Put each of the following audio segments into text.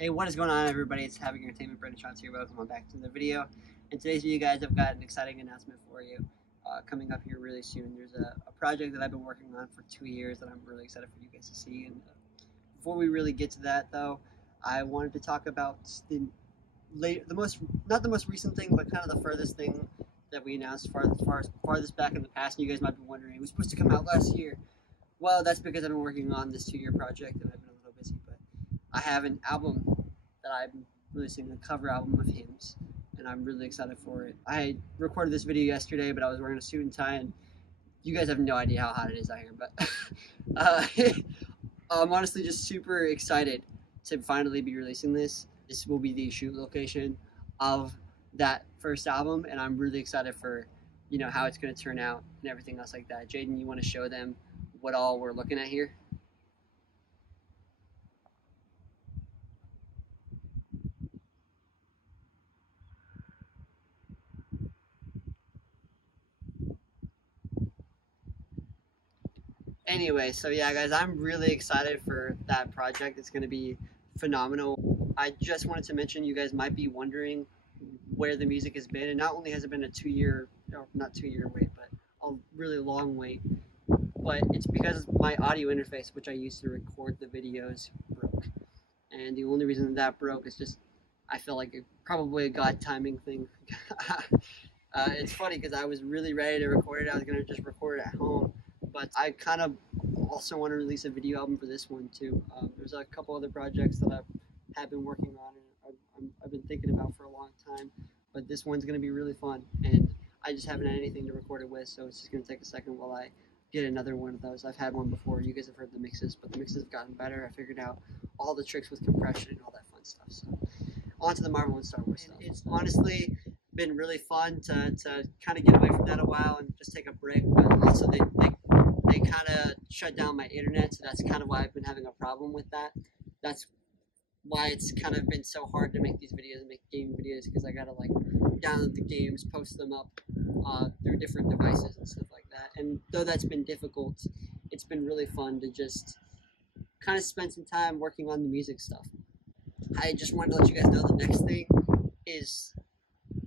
Hey, what is going on, everybody? It's Having Entertainment. Brendan Shots here. Welcome on back to the video. In today's video, guys, I've got an exciting announcement for you coming up here really soon. There's a project that I've been working on for 2 years that I'm really excited for you guys to see. And before we really get to that, though, I wanted to talk about not the most recent thing, but kind of the furthest thing that we announced farthest back in the past. And you guys might be wondering, it was supposed to come out last year. Well, that's because I've been working on this 2-year project and I've been a little busy, but I have an album that I'm releasing, a cover album of hymns, and I'm really excited for it. I recorded this video yesterday, but I was wearing a suit and tie, and you guys have no idea how hot it is out here, but I'm honestly just super excited to finally be releasing this. This will be the shoot location of that first album, and I'm really excited for, how it's going to turn out and everything else like that. Jaden, you want to show them what all we're looking at here? Anyway, so yeah, guys, I'm really excited for that project. It's going to be phenomenal. I just wanted to mention, you guys might be wondering where the music has been, and not only has it been a 2-year, or not 2-year wait, but a really long wait, but it's because my audio interface, which I used to record the videos, broke. And the only reason that broke is just, I feel like probably a God timing thing. It's funny because I was really ready to record it. I was going to just record it at home, but I kind of also want to release a video album for this one too. There's a couple other projects that I have been working on and I've been thinking about for a long time, but this one's going to be really fun, and I just haven't had anything to record it with, so it's just going to take a second while I get another one of those. I've had one before. You guys have heard the mixes, but the mixes have gotten better. I figured out all the tricks with compression and all that fun stuff. So on to the Marvel and Star Wars stuff. It's honestly been really fun to kind of get away from that a while and just take a break, but also they kind of shut down my internet, so that's kind of why I've been having a problem with that. That's why it's kind of been so hard to make these videos and make game videos, because I gotta like download the games, post them up through different devices and stuff like that. And though that's been difficult, it's been really fun to just kind of spend some time working on the music stuff. I just wanted to let you guys know the next thing is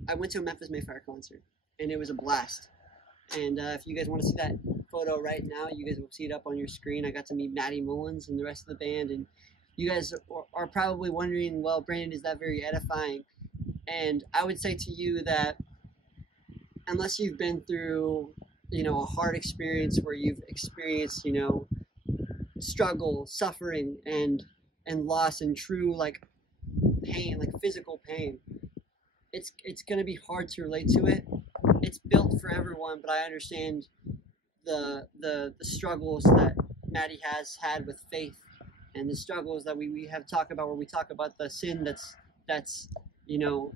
I went to a Memphis Mayfire concert, and it was a blast. And if you guys want to see that photo right now, you guys will see it up on your screen. I got to meet Maddie Mullins and the rest of the band, and you guys are probably wondering, well, Brandon, is that very edifying? And I would say to you that unless you've been through, a hard experience where you've experienced, struggle, suffering, and loss, and true like pain, like physical pain, it's gonna be hard to relate to it. It's built for everyone, but I understand the struggles that Maddie has had with faith, and the struggles that we have talked about, where we talk about the sin that's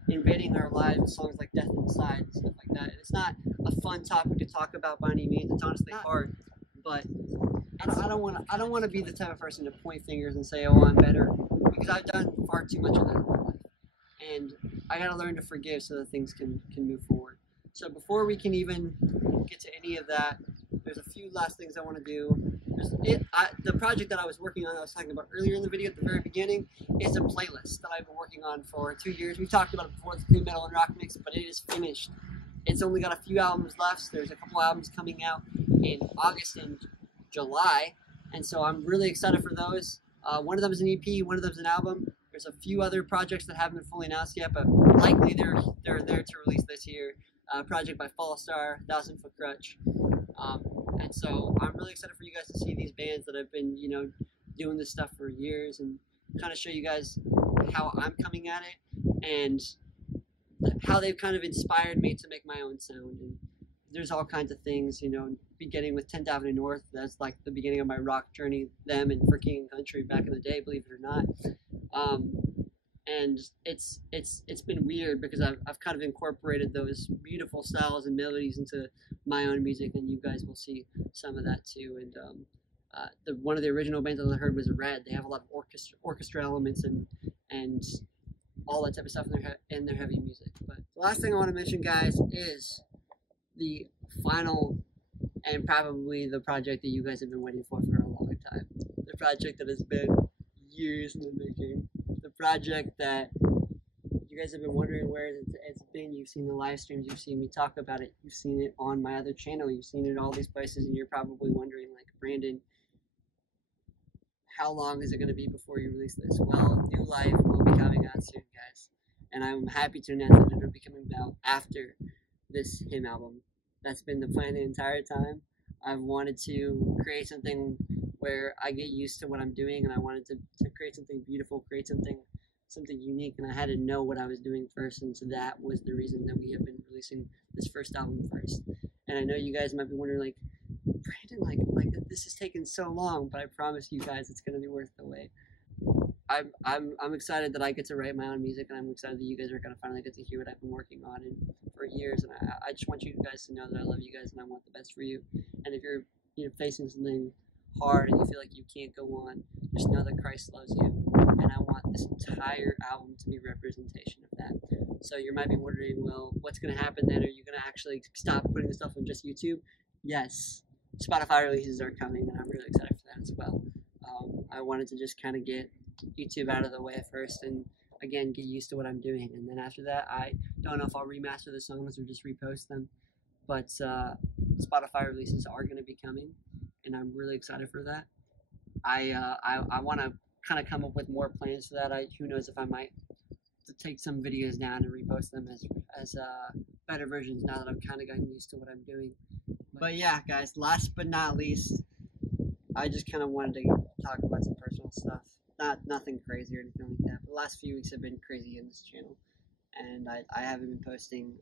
invading our lives, songs like Death Inside and stuff like that. And it's not a fun topic to talk about by any means. It's honestly hard, but I don't want to be the type of person to point fingers and say, oh, I'm better, because I've done far too much of that in my life, and I gotta learn to forgive so that things can move forward. So before we can even get to any of that, there's a few last things I want to do. The project that I was working on, I was talking about earlier in the video at the very beginning, is a playlist that I've been working on for 2 years. We talked about it before, it's a new metal and rock mix, but it is finished. It's only got a few albums left. So there's a couple albums coming out in August and July, and so I'm really excited for those. One of them is an EP, one of them is an album. There's a few other projects that haven't been fully announced yet, but likely they're there to release this year. Project by Fall Star, 1,000 Foot Crutch. And so I'm really excited for you guys to see these bands that have been, doing this stuff for years, and kind of show you guys how I'm coming at it and how they've kind of inspired me to make my own sound. And there's all kinds of things, beginning with 10th Avenue North. That's like the beginning of my rock journey, them and For King and Country back in the day, believe it or not. And it's been weird because I've kind of incorporated those beautiful styles and melodies into my own music, and you guys will see some of that too. And one of the original bands I heard was Red. They have a lot of orchestra elements and all that type of stuff in their heavy music. But the last thing I want to mention, guys, is the final and probably the project that you guys have been waiting for a long time. The project that has been years in the making. The project that you guys have been wondering where it's been. You've seen the live streams, you've seen me talk about it, you've seen it on my other channel, you've seen it all these places, and you're probably wondering, like, Brandon, how long is it going to be before you release this? Well, New Life will be coming out soon, guys. And I'm happy to announce that it'll be coming out after this hymn album. That's been the plan the entire time. I've wanted to create something where I get used to what I'm doing, and I wanted to create something beautiful, create something unique, and I had to know what I was doing first, and so that was the reason that we have been releasing this first album first. And I know you guys might be wondering, like, Brandon, like this has taken so long, but I promise you guys it's gonna be worth the wait. I'm excited that I get to write my own music, and I'm excited that you guys are gonna finally get to hear what I've been working on for years. And I just want you guys to know that I love you guys and I want the best for you. And if you're facing something hard and you feel like you can't go on, just know that Christ loves you. And I want this entire album to be representation of that. So you might be wondering, well, what's gonna happen then? Are you gonna actually stop putting the stuff on just YouTube? Yes. Spotify releases are coming, and I'm really excited for that as well. I wanted to just kind of get YouTube out of the way first, and again, get used to what I'm doing. And then after that, I don't know if I'll remaster the songs or just repost them. But Spotify releases are going to be coming, and I'm really excited for that. I want to kind of come up with more plans for that. Who knows if I might take some videos down and repost them as better versions now that I've kind of gotten used to what I'm doing. But yeah, guys, last but not least, I just kind of wanted to talk about some personal stuff. Nothing crazy or anything like that. But the last few weeks have been crazy in this channel, and I haven't been posting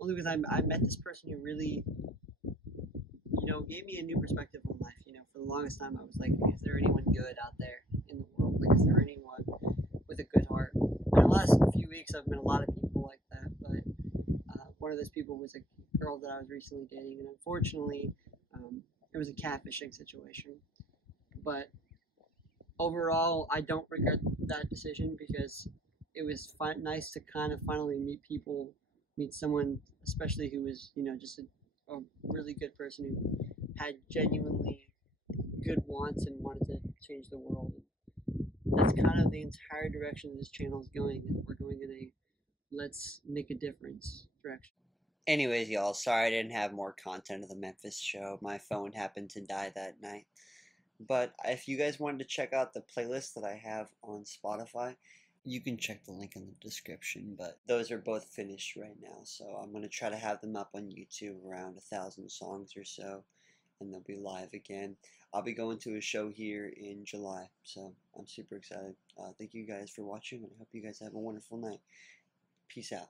only because I met this person who really, gave me a new perspective on life. For the longest time I was like, is there anyone good out there in the world? Like, is there anyone with a good heart? And the last few weeks I've met a lot of people like that, but one of those people was a girl that I was recently dating, and unfortunately, it was a catfishing situation. But overall, I don't regret that decision because it was nice to kind of finally meet someone, especially who was, just a really good person who had genuinely good wants and wanted to change the world. That's kind of the entire direction this channel is going. We're going in a let's make a difference direction. Anyways, y'all, sorry I didn't have more content of the Memphis show. My phone happened to die that night. But if you guys wanted to check out the playlist that I have on Spotify, you can check the link in the description. But those are both finished right now, so I'm going to try to have them up on YouTube, around 1,000 songs or so, and they'll be live again. I'll be going to a show here in July, so I'm super excited. Thank you guys for watching, and I hope you guys have a wonderful night. Peace out.